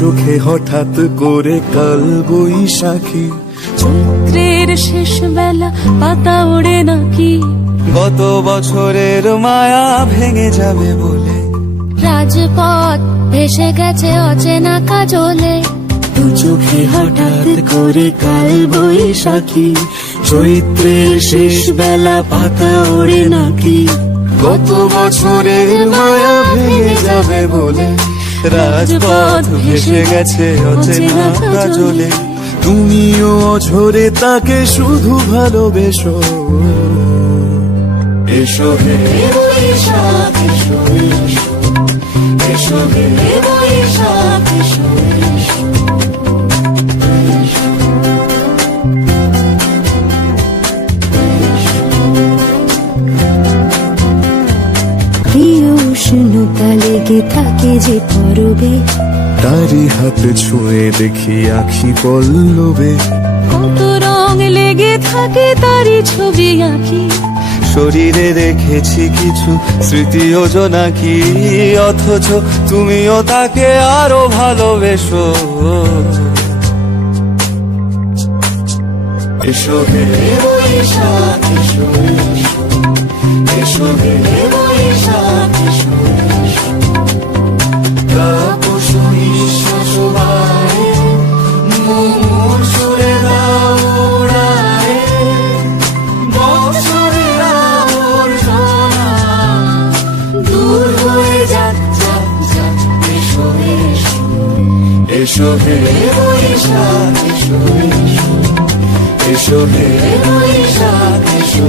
চোখে হঠাৎ করে কাল বৈশাখী, চৈত্রের শেষ বেলা পাতা ওড়ে নাকি, গত বছরের মায়া ভেঙে যাবে বলে, রাজপথ ভেসে গেছে অচেনা কাজলে, দু চোখে হঠাৎ করে কাল বৈশাখী, চৈত্রের শেষ বেলা পাতা ওড়ে নাকি, গত বছরের মায়া ভেঙে যাবে বলে, রাজপথ ভেসে গেছে অচেনা কাজলে, তুমিও অঝরে তাকে শুধু ভালোবেসো। এসো হে বৈশাখ এসো, এসো হে বৈশাখ এসো। প্রিয় উষ্ণতা লেগে থাকে যে পরবে, তারি হাত ছুঁয়ে দেখি আখি পল্লবে, কত রং লেগে থাকে তারই ছবি আঁকি, শরীরে রেখেছি কিছু স্মৃতি জোনাকি, অথচ তুমিও তাকে আরো ভালোবেসো। এসো হে বৈশাখ এসো, এসো হে বৈশাখ এসো। তাপস নিঃশ্বাস বাড়ে, মুমুর সুরে দাও উড়ায়, বৎসরের আবর্জনা দূর হয়ে যাক যাক যাক। এসো এসো, এসো হে বৈশাখ এসো, এসো হে বৈশাখ এসো।